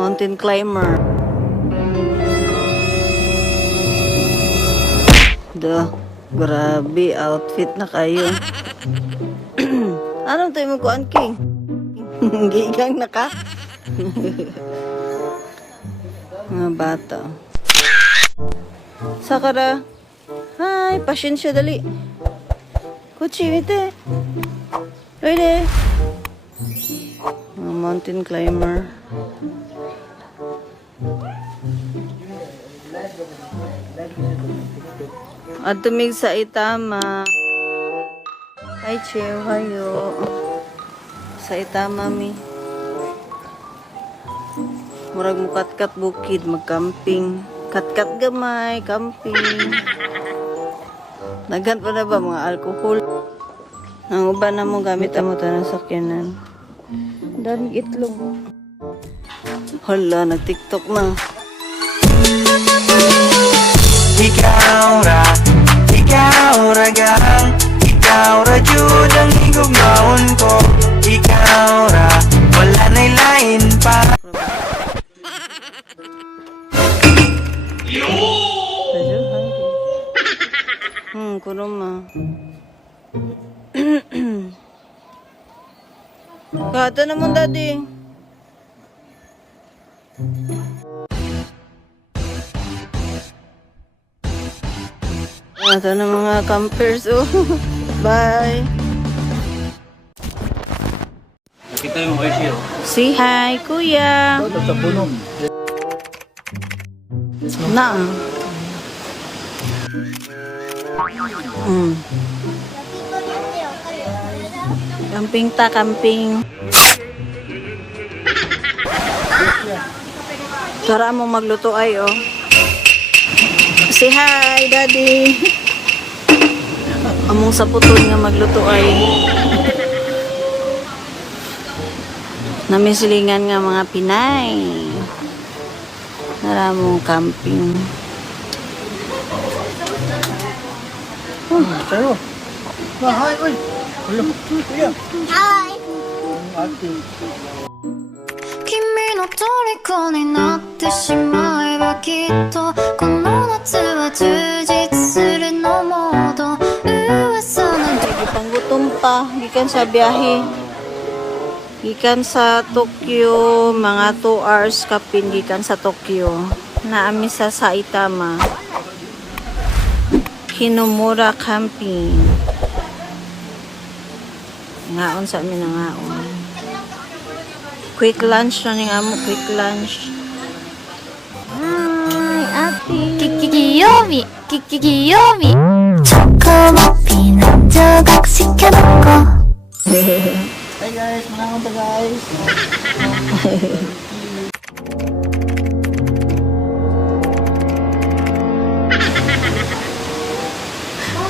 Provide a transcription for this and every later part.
Mountain climber. Grabe, outfit na kayo. Anong tayo mo kuan, King? Gigang na ka? Mga bata. Sakara. Hi, pasensya dali. Kuchi, mite. Ready? Mga mountain climber. At tumig sa Itama. Hi, Chew. Hayo. Sa Itama, mi. Murag mo kat-kat bukid, mag-camping. Kat-kat gamay, camping. Naghan pa na ba mga alcohol? Ang uban na mo gamit ang mo tanang sakyanan. Daming itlog. Hala, nag-tiktok na. Ikaw ra gang, ikaw ra jud ang higugmaon ko. Ikaw ra, wala na'y lain pa. Kuruma. Kata naman, daddy. Ito na mga campers, oh. Bye. Nakita yung Oishi, oh. Say hi, kuya. Sa punong. Na. Camping ta, camping. Tara mo magluto ay, oh. Say hi, daddy. Among sa putol nga magluto ay. Namisilingan nga mga Pinay. Tara mo camping. Sa'yo. Hi, oy. Hello. Kuya. Hi. Ate. 君の虜になってしまえばきっとこの夏は充実するのモード噂の Panggutom pa, gikan sa biyahe. Gikan sa Tokyo, mga 2 hours kapin gikan sa Tokyo. Naami sa Saitama. Kinomura camping. Ngaon sa amin na ngaon. Quick lunch na nga mo, quick lunch. Hi, ate. 귀요미 귀요미 초코머피 남자각 시켜놓고 Hey guys, manangon ta guys.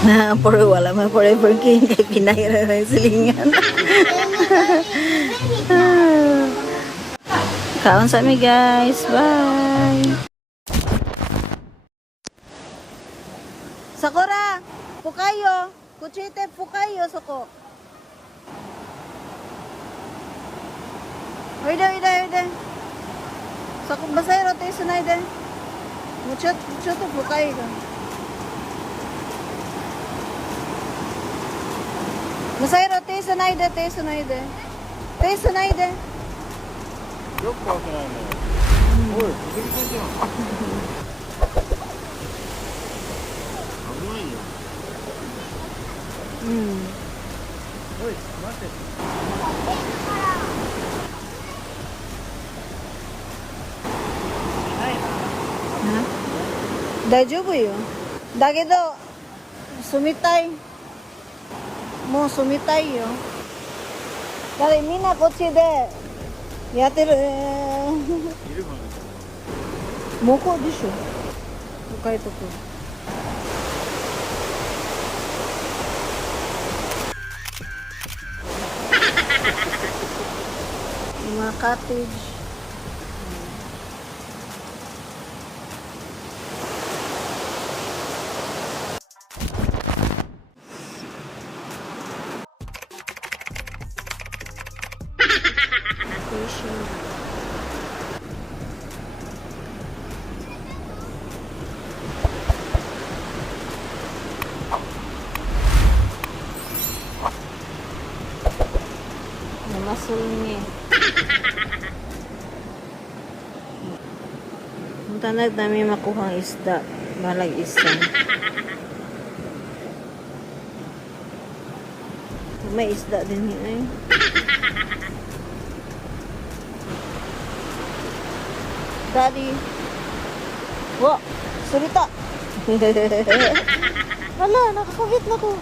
Na, pero wala man forever king kay pinahira na yung silingan. Kaon sa mi guys. Bye. Sakura, pukayo. Kuchite pukayo soko. Oida. Sako basay rote sunay de. Mucho to pukayo. Basay rote sunay de. Te sunay de. よくわからないね。おい、びっくりしたじゃん。危ないよ。おい、待って。大丈夫よ。だけど、住みたい。もう住みたいよ。だってみんなこっちでやってる。いるか向こうでしょ。深いとこ。Mga cottage. masulngi. Punta na namin makuha ang isda. Balag isa. May isda din yun eh. Daddy. Wa, surita. Hala, nakakahit na ko.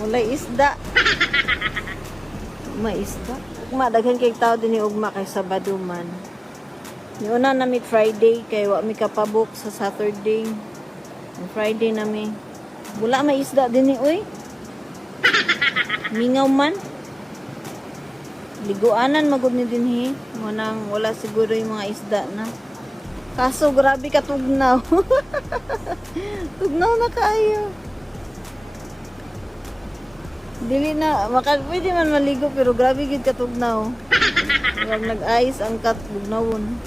Walay isda. May isda. Ugma, daghan kay tao din yung ugma kay Sabado man. Yung una na meet Friday, kay wa mi kapabok sa Saturday. Ang Friday na mi. Wala may isda din ni, uy. Mingaw man. Liguanan magud ni dinhi. Munang wala siguro yung mga isda na. Kaso grabe ka tugnaw. Tugnaw na kayo. Dili na, pwede man maligo pero grabe gid ka tugnaw. Wag nag-ice ang tugnawon.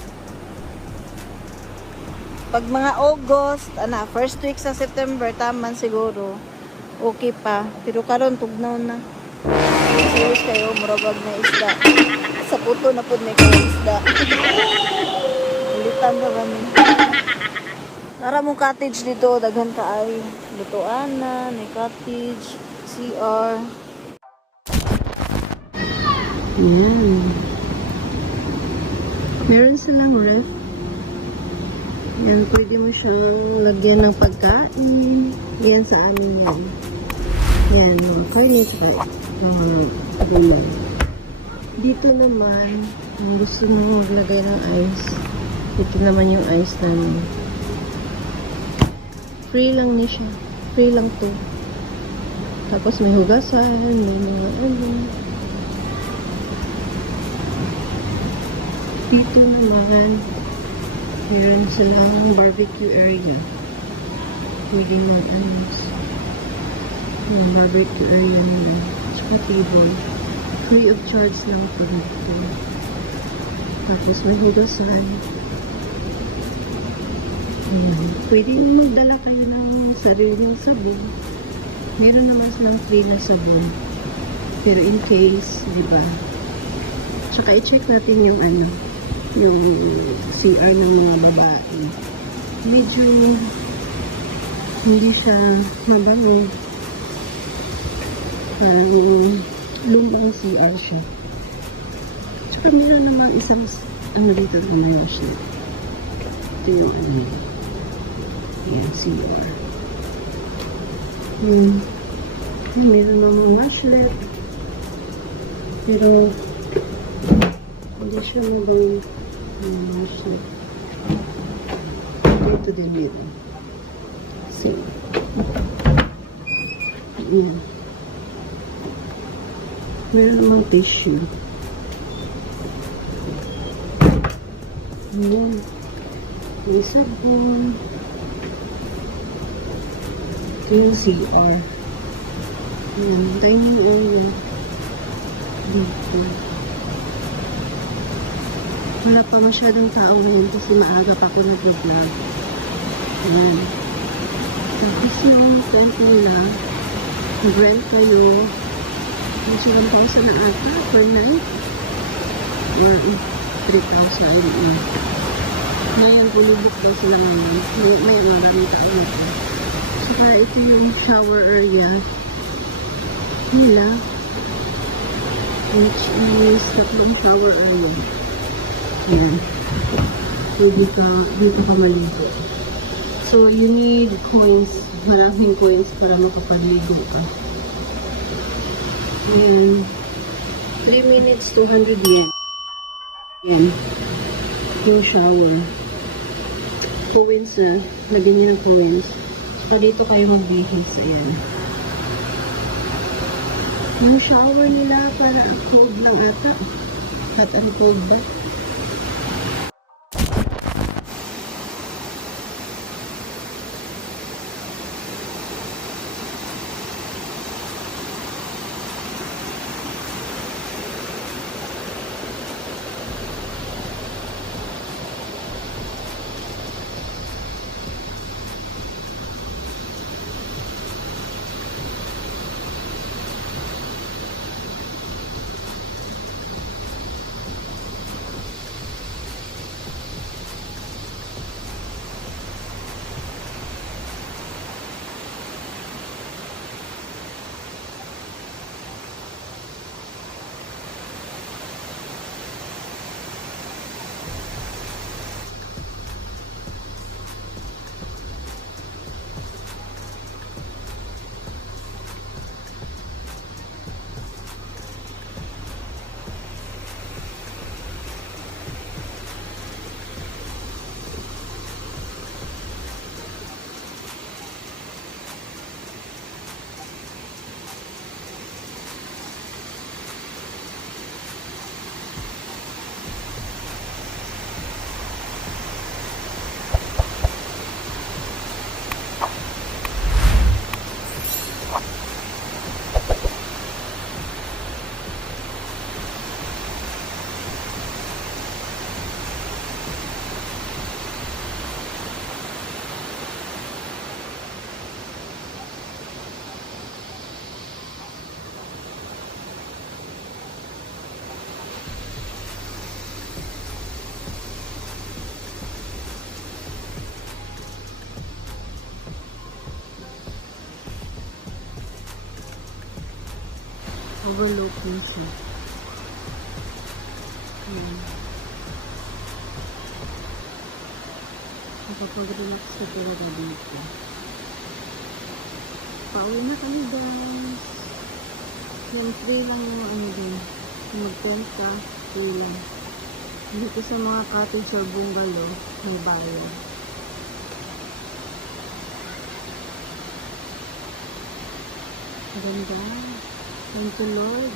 Pag mga August, first week sa September, taman siguro. Okay pa. Pero karon tugnaw na. Serious kayo, murabag na isda. Sa puto na po may kayo isda. Ulitan na kami. Nara mong cottage dito, daghan ka ay. Lutuan na, may cottage, CR. Yan. Meron silang ref. Yan, pwede mo siyang lagyan ng pagkain. Yan sa amin yan. Yan, mga karne sa mga gulay. Dito naman, kung gusto mo maglagay ng ice, ito naman yung ice namin. Free lang niya siya. Free lang to. Tapos may hugasan, may mga ano. Dito naman, meron silang barbecue area. Pwede mo ano. Yung barbecue area nila. Tsaka table. Free of charge lang po dito. Tapos may hugasan. Ayan. Pwede magdala kayo ng sariling sabon. Meron naman silang free na sabon. Pero in case, di ba? Tsaka i-check natin yung ano, yung CR ng mga babae. Medyo hindi siya mabango. Parang lumang CR siya. Tsaka meron naman isang ano dito na may wash na. Ito yung ano. Yan, CR. Meron naman washlet. Pero hindi siya mabango. Washlet. Ito din dito. Same. Yan. Meron namang tissue. Ayan. May sabon. Ito yung CR. Ayan. Dining area. Dito. Wala pa masyadong tao ngayon kasi maaga pa ako nag-vlog. Ayan. Tapos yung tent nila, rent kayo. Yung 7,000 na ata per night. Or 3,000. Ngayon, pulubok daw sila ngayon. May maraming tao nito. Saka ito yung shower area nila. Which is tatlong shower area. Ayan. So, dito ka maligo. So, you need coins. Maraming coins para makapaligo ka. Ayan. 3 minutes, 200 yen. Ayan. Yung shower. Coins na. Lagyan niyo ng coins. Saka dito kayo magbihis. Ayan. Yung shower nila para cold lang ata. Hot and cold ba? overlooking siya. Nakapag-relax ka talaga dito. Pauwi na kami guys. Yung free lang yung ano din. Mag-tent ka, free lang. Dito sa mga cottage or bungalow, may bayad. Ganda. Thank you Lord.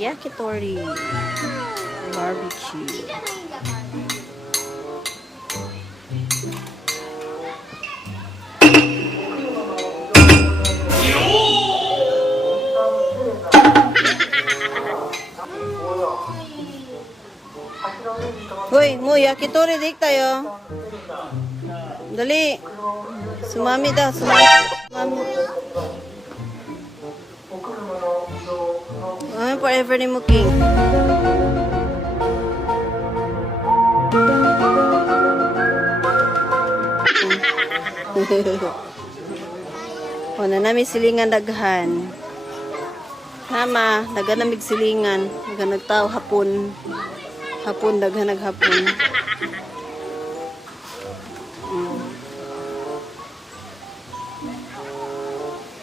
Yakitori barbecue. Hoy, mo yakitori dik tayo. Dali. Sumami daw, sumami. Forever ni mo king. O na namin silingan daghan. Nama, daghan namig silingan. Daghan nagtao hapon. Hapon, daghan naghapon.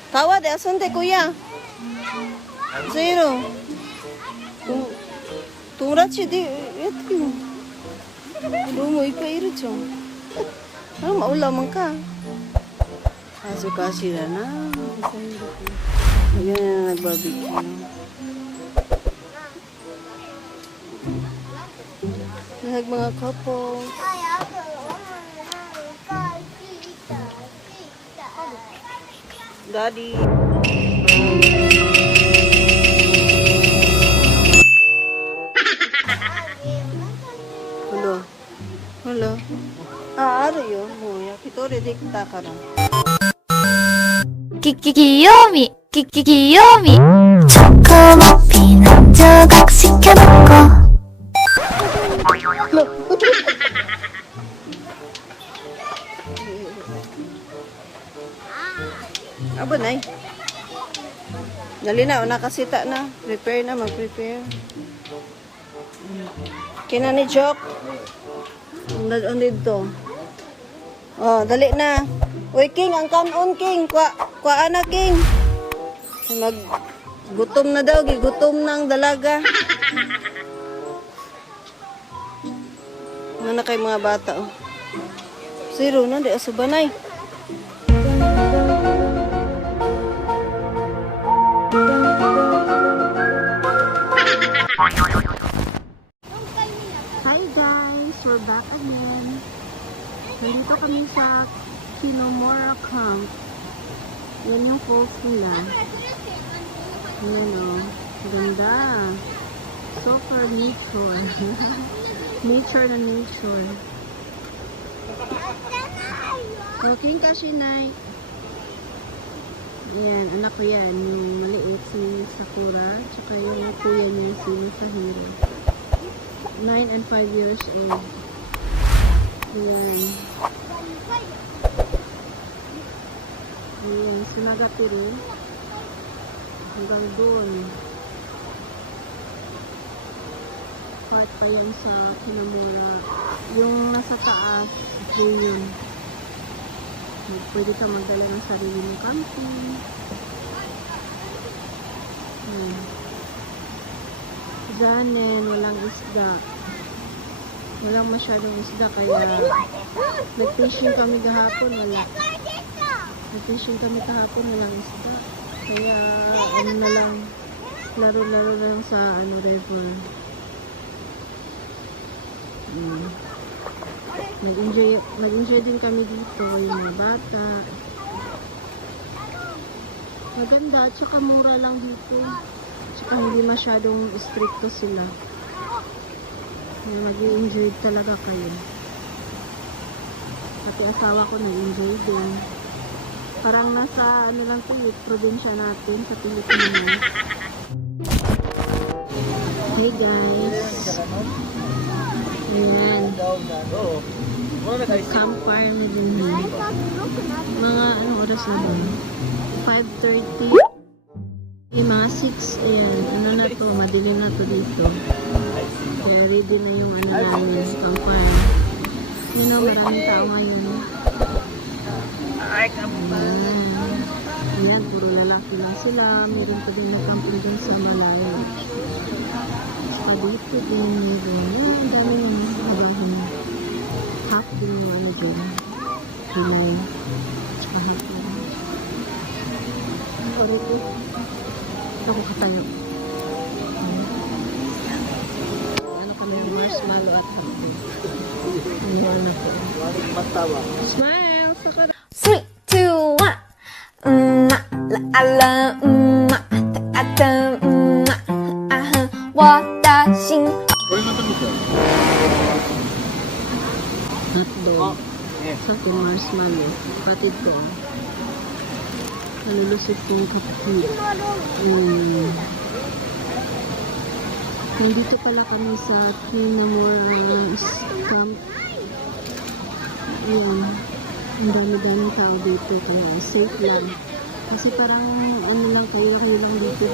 Tawa de asunte kuya. Zero. 동라치 디 어떻게 너무 이쁘죠? 아, 마울라만 까. 아주 가시라나. Ayan, nagbarbecue. Mga couples. Daddy. Hello. Ano yun? Yakitori dik takara. 귀요미 초코머피 난 조각 시켜놓고 Aba na eh. Dali na, nakasita na. Prepare na, mag-prepare. Kina ni Jok. Ang dito. Oh, dali na. Uy, King, ang kanon, King. Kuhaan na, King. Gutom na daw, gutom ng dalaga. Ano na kay mga bata, oh. Zero na, di asubanay. Hi guys, we're back again. Nandito kami sa Kinomura Camp. Yan yung falls nila. Yan o. Ganda. Super nature. Nature na nature. Okay, Kashinay. Yan, anak ko yan. Yung maliit si Sakura. Tsaka yung kuya niya si Masahiro. 9 and 5 years old. Yan. Ayan, Sunagapiri. Hanggang doon. Part pa yan sa Kinomura. Yung nasa taas, yun. Pwede ka magdala ng sarili ng camping. Zanen, walang isda. Walang masyadong isda, kaya nag-fishing kami kahapon, wala. Nag-fishing kami kahapon, walang isda. Kaya, ano na lang, laro-laro lang sa, river. Nag-enjoy din kami dito, yung mga bata. Maganda, tsaka mura lang dito. Tsaka hindi masyadong stricto sila. Mag-enjoy talaga kayo. Pati asawa ko nag-enjoy din. Parang nasa ano lang to, probinsya natin sa Pilipinas. Hey guys. Ayan. Oo. Wala na guys. Campfire na din. Mga anong oras na ba? 5:30. Mga 6. Ayan. Ano na to? Madili na to dito. Kaya ready na yung ano namin. Campfire. You know, maraming tao ngayon. Ayan. Ayan, puro lalaki lang sila. Meron pa din nag-camping dun sa malayo. Saka dito din meron. Ayan, ang dami ng habahon. Half din yung ano dyan. Hinay. Saka half din. Ako dito. Ako katayo. Ano kami yung marshmallow at hotdog. Ano anak ko. Smile! Saka 3, 2, 1 la la ta ta aha watashi Wala na kami siya. hotdog. Sa akin marshmallow. Patid ko. Nalulusot kong kapatid. Nandito pala kami sa Kinamura Camp. Ayun. Ang dami-daming tao dito. Kaya safe lang. Kasi parang ano lang kayo lang dito.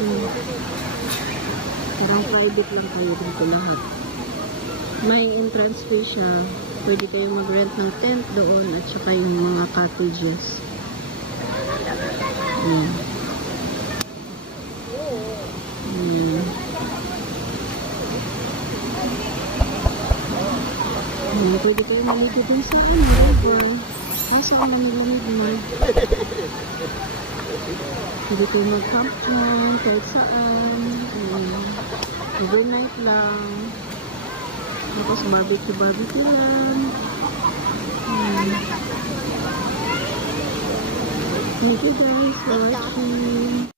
Parang private lang kayo dito lahat. May entrance fee siya. Pwede kayong mag-rent ng tent doon at saka yung mga cottages. Pwede kayo maligo dun sa river. Kaso ang lamig-lamig mo. Pwede kayo mag-camp dyan, kahit saan. Overnight lang. Tapos barbecue lang. Thank you guys for watching.